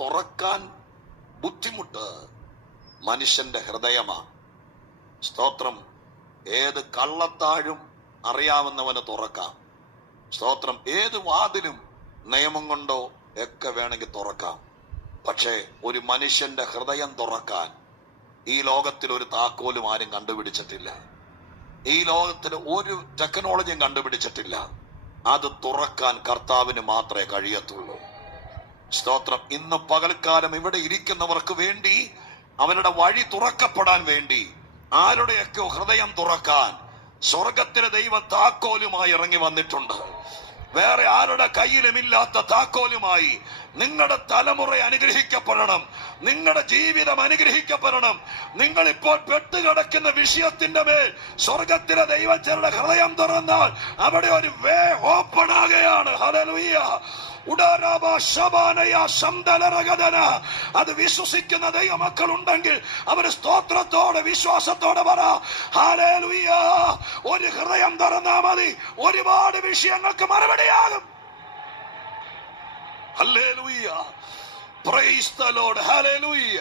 തുറക്കാൻ ബുദ്ധിമുട്ട് മനുഷ്യന്റെ ഹൃദയമാണ്. സ്തോത്രം. ഏത് കള്ളത്താഴും അറിയാവുന്നവന് തുറക്കാം. സ്തോത്രം. ഏത് വാതിലും നിയമം കൊണ്ടോ ഒക്കെ വേണമെങ്കിൽ തുറക്കാം. പക്ഷേ ഒരു മനുഷ്യന്റെ ഹൃദയം തുറക്കാൻ ഈ ലോകത്തിൽ ഒരു താക്കോലും ആരും കണ്ടുപിടിച്ചിട്ടില്ല. ഈ ലോകത്തിൽ ഒരു ടെക്നോളജിയും കണ്ടുപിടിച്ചിട്ടില്ല. അത് തുറക്കാൻ കർത്താവിന് മാത്രമേ കഴിയത്തുള്ളൂ. സ്തോത്രം. ഇന്ന് പകൽക്കാലം ഇവിടെ ഇരിക്കുന്നവർക്ക് വേണ്ടി, അവരുടെ വഴി തുറക്കപ്പെടാൻ വേണ്ടി, ആരുടെയൊക്കെ ഹൃദയം തുറക്കാൻ സ്വർഗത്തിലെ ദൈവം താക്കോലുമായി ഇറങ്ങി വന്നിട്ടുണ്ട്. വേറെ ആരുടെ കയ്യിലുമില്ലാത്ത താക്കോലുമായി നിങ്ങളുടെ തലമുറ അനുഗ്രഹിക്കപ്പെടണം, നിങ്ങളുടെ ജീവിതം അനുഗ്രഹിക്കപ്പെടണം. നിങ്ങൾ ഇപ്പോൾ പെട്ടുകിടക്കുന്ന വിഷയത്തിന്റെ മേൽ സ്വർഗത്തിലെ ദൈവത്തിന്റെ ഹൃദയം തുറന്നാൽ അവിടെ ഒരു വേ ഓപ്പൺ ആകുകയാണ്. ഹല്ലേലൂയ. അത് വിശ്വസിക്കുന്ന ദൈവമക്കൾ ഉണ്ടെങ്കിൽ അവര് സ്തോത്രത്തോടെ വിശ്വാസത്തോടെ പറ ഹല്ലേലൂയ. ഒരു ഹൃദയം തുറന്നാ മതി, ഒരുപാട് വിഷയങ്ങൾക്ക് മറുപടിയാകും. Hallelujah. Praise the Lord. Hallelujah.